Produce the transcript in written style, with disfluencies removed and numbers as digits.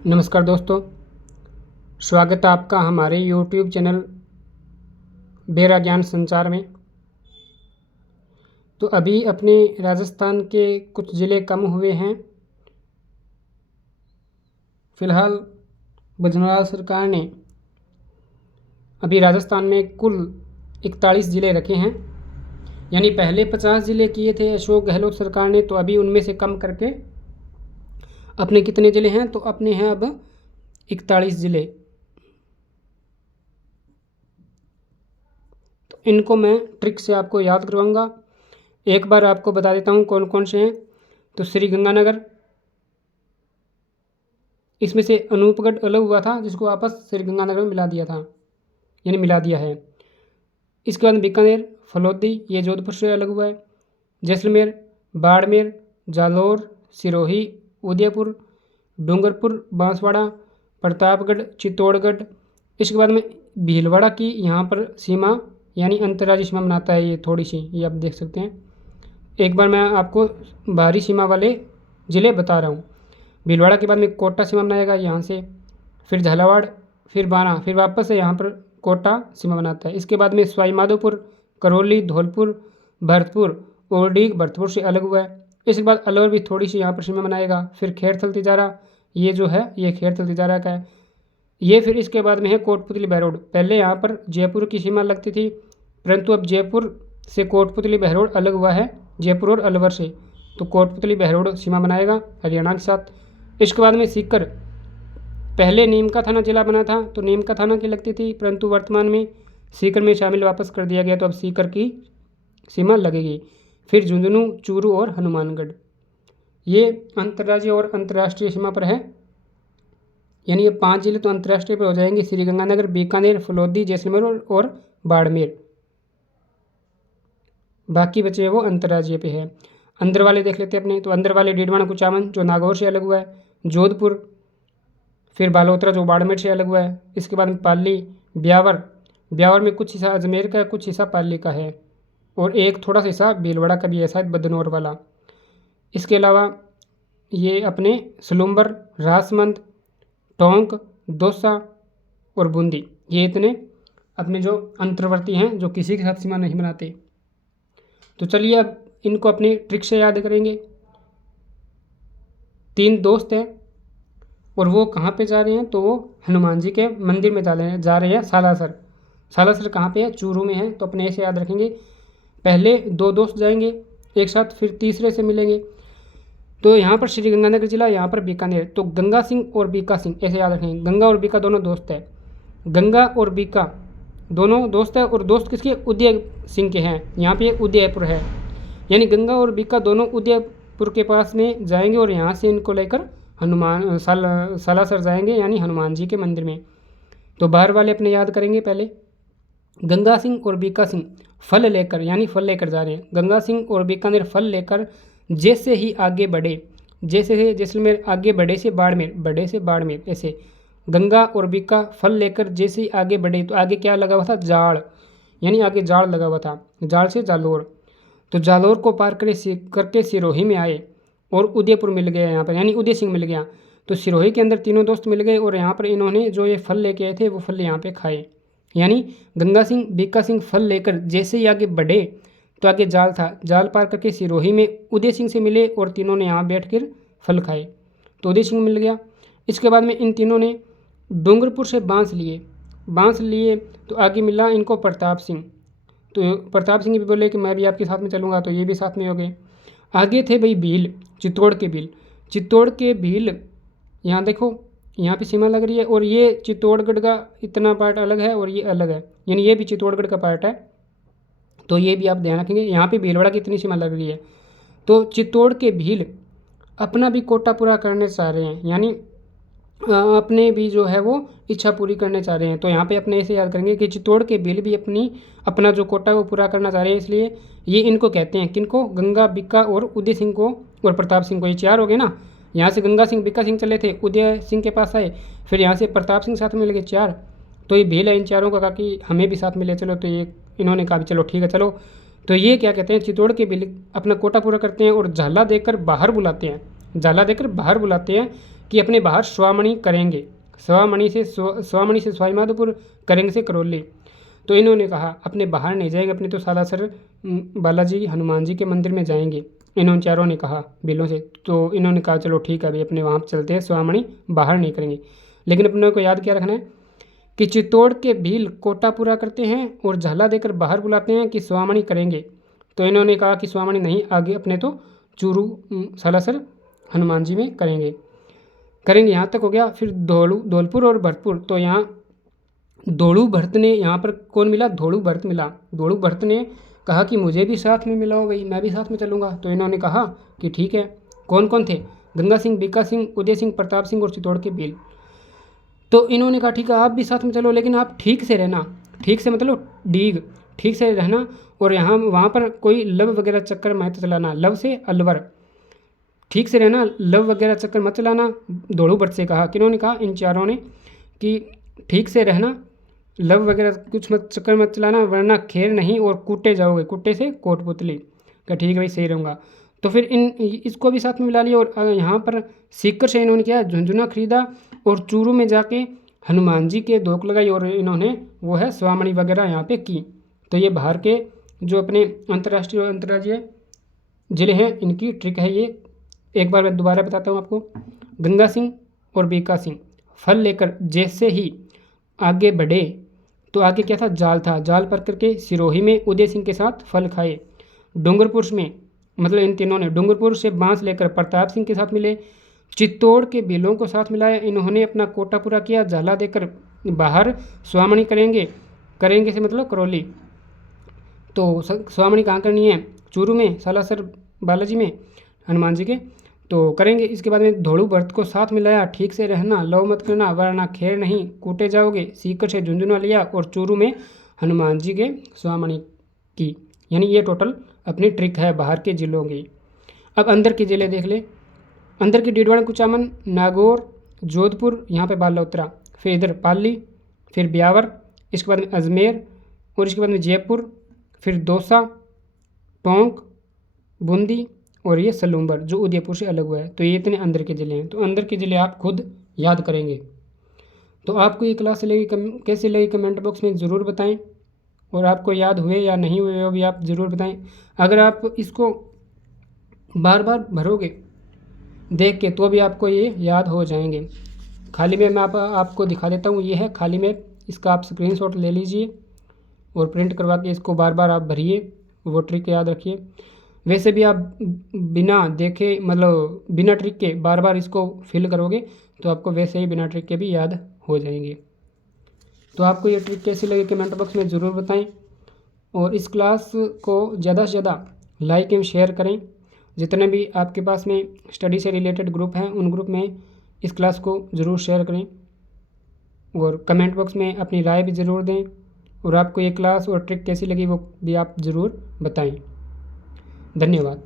नमस्कार दोस्तों, स्वागत है आपका हमारे YouTube चैनल बेरा ज्ञान संचार में। तो अभी अपने राजस्थान के कुछ ज़िले कम हुए हैं। फ़िलहाल बजनौर सरकार ने अभी राजस्थान में कुल 41 ज़िले रखे हैं, यानी पहले 50 ज़िले किए थे अशोक गहलोत सरकार ने, तो अभी उनमें से कम करके अपने कितने ज़िले हैं, तो अपने हैं अब 41 ज़िले। तो इनको मैं ट्रिक से आपको याद करवाऊंगा। एक बार आपको बता देता हूँ कौन कौन से हैं। तो श्री गंगानगर, इसमें से अनूपगढ़ अलग हुआ था जिसको वापस श्री गंगानगर में मिला दिया था, यानी मिला दिया है। इसके बाद बीकानेर, फलोदी, ये जोधपुर से अलग हुआ है। जैसलमेर, बाड़मेर, जालौर, सिरोही, उदयपुर, डूंगरपुर, बांसवाड़ा, प्रतापगढ़, चित्तौड़गढ़। इसके बाद में भीलवाड़ा की यहाँ पर सीमा यानी अंतर्राज्यीय सीमा बनाता है, ये थोड़ी सी, ये आप देख सकते हैं। एक बार मैं आपको बाहरी सीमा वाले ज़िले बता रहा हूँ। भीलवाड़ा के बाद में कोटा सीमा बनाएगा यहाँ से, फिर झालावाड़, फिर बाना, फिर वापस से यहाँ पर कोटा सीमा बनाता है। इसके बाद में सवाई माधोपुर, करौली, धौलपुर, भरतपुर, ओरडीग भरतपुर से अलग हुआ है। इसके बाद अलवर भी थोड़ी सी यहाँ पर सीमा बनाएगा। फिर खैरथल तिजारा, ये जो है ये खैरथल तिजारा का है। ये फिर इसके बाद में है कोटपुतली बहरोड। पहले यहाँ पर जयपुर की सीमा लगती थी, परंतु अब जयपुर से कोटपुतली बहरोड अलग हुआ है, जयपुर और अलवर से। तो कोटपुतली बहरोड सीमा बनाएगा हरियाणा के साथ। इसके बाद में सीकर, पहले नीम का थाना जिला बना था तो नीम का थाना की लगती थी, परंतु वर्तमान में सीकर में शामिल वापस कर दिया गया, तो अब सीकर की सीमा लगेगी। फिर झुंझुनू, चूरू और हनुमानगढ़, ये अंतर्राज्यीय और अंतर्राष्ट्रीय सीमा पर है, यानी ये 5 जिले तो अंतर्राष्ट्रीय पर हो जाएंगे। श्री गंगानगर, बीकानेर, फलोदी, जैसलमेर और बाड़मेर। बाकी बचे वो अंतर्राज्यीय पे है। अंदर वाले देख लेते हैं अपने। तो अंदर वाले डीडवाना कुचामन जो नागौर से अलग हुआ है, जोधपुर, फिर बालोतरा जो बाड़मेर से अलग हुआ है। इसके बाद में पाली, ब्यावर, ब्यावर में कुछ हिस्सा अजमेर का है, कुछ हिस्सा पाली का है, और एक थोड़ा सा हिस्सा भीलवाड़ा का भी है शायद, बदनौर वाला। इसके अलावा ये अपने सलूम्बर, राजसमंद, टोंक, दौसा और बूंदी, ये इतने अपने जो अंतर्वर्ती हैं जो किसी के साथ सीमा नहीं बनाते। तो चलिए अब इनको अपनी ट्रिक से याद करेंगे। 3 दोस्त हैं और वो कहाँ पे जा रहे हैं, तो वो हनुमान जी के मंदिर में जा रहे हैं सालासर। सालासर कहाँ पे है, चूरू में है। तो अपने ऐसे याद रखेंगे, पहले 2 दोस्त जाएंगे एक साथ, फिर तीसरे से मिलेंगे। तो यहाँ पर श्री गंगानगर जिला, यहाँ पर बीकानेर। तो गंगा सिंह और बीका सिंह ऐसे याद रखेंगे। गंगा और बीका दोनों दोस्त हैं, गंगा और बीका दोनों दोस्त है, और दोस्त किसके, उदय सिंह के हैं। यहाँ पे उदयपुर है, यानी गंगा और बीका दोनों उदयपुर के पास में जाएंगे और यहाँ से इनको लेकर हनुमान सालासर जाएंगे, यानी हनुमान जी के मंदिर में। तो बाहर वाले अपने याद करेंगे। पहले गंगा सिंह और बीका सिंह फल लेकर, यानी फल लेकर जा रहे हैं। गंगा सिंह और बीकानेर फल लेकर जैसे ही आगे बढ़े, जैसे से जैसलमेर आगे बढ़े से बाड़मेर, बढ़े से बाड़मेर, ऐसे गंगा और बीका फल लेकर जैसे ही आगे बढ़े, तो आगे क्या लगा हुआ था, जाड़, यानी आगे जाड़ लगा हुआ था। जाड़ से जालोर, तो जालोर को पार करके सिरोही में आए और उदयपुर मिल गया यहाँ पर, यानी उदय सिंह मिल गया। तो सिरोही के अंदर तीनों दोस्त मिल गए और यहाँ पर इन्होंने जो ये फल लेके आए थे वो फल यहाँ पे खाए। यानी गंगा सिंह, बीका सिंह फल लेकर जैसे ही आगे बढ़े तो आगे जाल था, जाल पार करके सिरोही में उदय सिंह से मिले और तीनों ने यहाँ बैठ कर फल खाए, तो उदय सिंह मिल गया। इसके बाद में इन तीनों ने डूंगरपुर से बांस लिए तो आगे मिला इनको प्रताप सिंह। तो प्रताप सिंह भी बोले कि मैं भी आपके साथ में चलूँगा, तो ये भी साथ में हो गए। आगे थे भाई भील, चित्तौड़ के भील, यहाँ देखो यहाँ पे सीमा लग रही है, और ये चित्तौड़गढ़ का इतना पार्ट अलग है और ये अलग है, यानी ये भी चित्तौड़गढ़ का पार्ट है। तो ये भी आप ध्यान रखेंगे। यहाँ पे भीलवाड़ा की इतनी सीमा लग रही है। तो चित्तौड़ के भील अपना भी कोटा पूरा करने चाह रहे हैं, यानी अपने भी जो है वो इच्छा पूरी करने चाह रहे हैं। तो यहाँ पे अपने ऐसे याद करेंगे कि चित्तौड़ के भील भी अपना जो कोटा है वो पूरा करना चाह रहे हैं, इसलिए ये इनको कहते हैं, किनको, गंगा, बीका और उदय सिंह को और प्रताप सिंह को। ये 4 हो गए ना। यहाँ से गंगा सिंह, बीका सिंह चले थे, उदय सिंह के पास आए, फिर यहाँ से प्रताप सिंह साथ में मिल गए 4। तो ये भील है, इन चारों का कहा कि हमें भी साथ में ले चलो, तो ये इन्होंने कहा चलो ठीक है चलो। तो ये क्या कहते हैं, चित्तौड़ के भील अपना कोटा पूरा करते हैं और झाला देकर बाहर बुलाते हैं, कि अपने बाहर स्वामणि करेंगे, स्वामणि से सवाई माधोपुर, करेंगे से करौली। तो इन्होंने कहा अपने बाहर नहीं जाएंगे, अपने तो सालासर बालाजी हनुमान जी के मंदिर में जाएंगे, इन्होंने चारों ने कहा बिलों से। तो इन्होंने कहा चलो ठीक है भाई, अपने वहाँ चलते हैं, स्वामणि बाहर नहीं करेंगे। लेकिन अपने को याद क्या रखना है कि चित्तौड़ के भील कोटा पूरा करते हैं और झाला देकर बाहर बुलाते हैं कि स्वामणि करेंगे। तो इन्होंने कहा कि स्वामणि नहीं, आगे अपने तो चूरू सालासर हनुमान जी में करेंगे। यहाँ तक हो गया। फिर धौलपुर और भरतपुर। तो यहाँ धोड़ू भरत ने, यहाँ पर कौन मिला, धोड़ू भरत मिला। धोड़ू भरत ने कहा कि मुझे भी साथ में मिलाओ भाई, मैं भी साथ में चलूँगा। तो इन्होंने कहा कि ठीक है। कौन कौन थे, गंगा सिंह, बीका सिंह, उदय सिंह, प्रताप सिंह और चित्तौड़ के भील। तो इन्होंने कहा ठीक है आप भी साथ में चलो, लेकिन आप ठीक से रहना, ठीक से मतलब डीग, ठीक से रहना, और यहाँ वहाँ पर कोई लव वगैरह चक्कर मत चलाना, लव से अलवर, ठीक से रहना, लव वगैरह चक्कर मत चलाना। धोड़ू भट्ट से कहा, किन्होंने कहा, इन चारों ने, कि ठीक से रहना, लव वगैरह कुछ मत चक्कर मत चलाना, वरना खेर नहीं और कूटे जाओगे, कुट्टे से कोटपुतली। क्या ठीक है भाई, सही रहूँगा। तो फिर इसको भी साथ में मिला लिया। और यहाँ पर सीकर से इन्होंने क्या, झुंझुना खरीदा और चूरू में जाके हनुमान जी के धोख लगाई, और इन्होंने वो है स्वामणि वगैरह यहाँ पे की। तो ये बाहर के जो अपने अंतर्राष्ट्रीय और अंतर्राज्यीय जिले हैं, इनकी ट्रिक है ये। एक बार मैं दोबारा बताता हूँ आपको। गंगा सिंह और बीका सिंह फल लेकर जैसे ही आगे बढ़े, तो आगे क्या था, जाल था, जाल पर करके सिरोही में उदय सिंह के साथ फल खाए। डूंगरपुर में, मतलब इन तीनों ने डूंगरपुर से बांस लेकर प्रताप सिंह के साथ मिले। चित्तौड़ के भीलों को साथ मिलाया, इन्होंने अपना कोटा पूरा किया। झाला देकर बाहर स्वामणि करेंगे से मतलब करौली। तो स्वामणि कहाँ करनी है, चूरू में, सालासर बालाजी में हनुमान जी के, तो करेंगे। इसके बाद में धोड़ू भरत को साथ मिलाया, ठीक से रहना, लव मत करना, वरना खेर नहीं, कूटे जाओगे। सीकर से झुंझुनवा लिया और चूरू में हनुमान जी के स्वामणि की। यानी ये टोटल अपनी ट्रिक है बाहर के जिलों की। अब अंदर के जिले देख ले। अंदर की डीडवाना, कुचामन, नागौर, जोधपुर, यहाँ पे बालोतरा, फिर इधर पाली, फिर ब्यावर, इसके बाद में अजमेर, और इसके बाद में जयपुर, फिर दौसा, टोंक, बूंदी, और ये सलूम्बर जो उदयपुर से अलग हुआ है। तो ये इतने अंदर के ज़िले हैं। तो अंदर के ज़िले आप खुद याद करेंगे। तो आपको ये क्लास लगी, कैसे लगी, कमेंट बॉक्स में ज़रूर बताएं। और आपको याद हुए या नहीं हुए वो भी आप ज़रूर बताएं। अगर आप इसको बार बार भरोगे देख के, तो भी आपको ये याद हो जाएंगे। खाली में मैं आपको दिखा देता हूँ, ये है खाली में, इसका आप स्क्रीनशॉट ले लीजिए और प्रिंट करवा के इसको बार बार आप भरिए, वो ट्रिक याद रखिए। वैसे भी आप बिना देखे, मतलब बिना ट्रिक के बार बार इसको फिल करोगे, तो आपको वैसे ही बिना ट्रिक के भी याद हो जाएंगे। तो आपको ये ट्रिक कैसी लगी कमेंट बॉक्स में ज़रूर बताएं। और इस क्लास को ज़्यादा से ज़्यादा लाइक एवं शेयर करें। जितने भी आपके पास में स्टडी से रिलेटेड ग्रुप हैं, उन ग्रुप में इस क्लास को ज़रूर शेयर करें। और कमेंट बॉक्स में अपनी राय भी ज़रूर दें। और आपको ये क्लास और ट्रिक कैसी लगी वो भी आप ज़रूर बताएं। धन्यवाद।